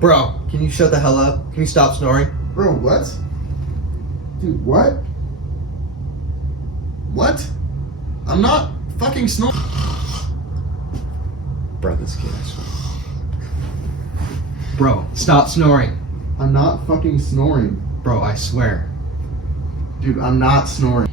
Bro, can you shut the hell up? Can you stop snoring? Bro, what? Dude, what? What? I'm not fucking snoring. Bro, this kid, I swear. Bro, stop snoring. I'm not fucking snoring. Bro, I swear. Dude, I'm not snoring.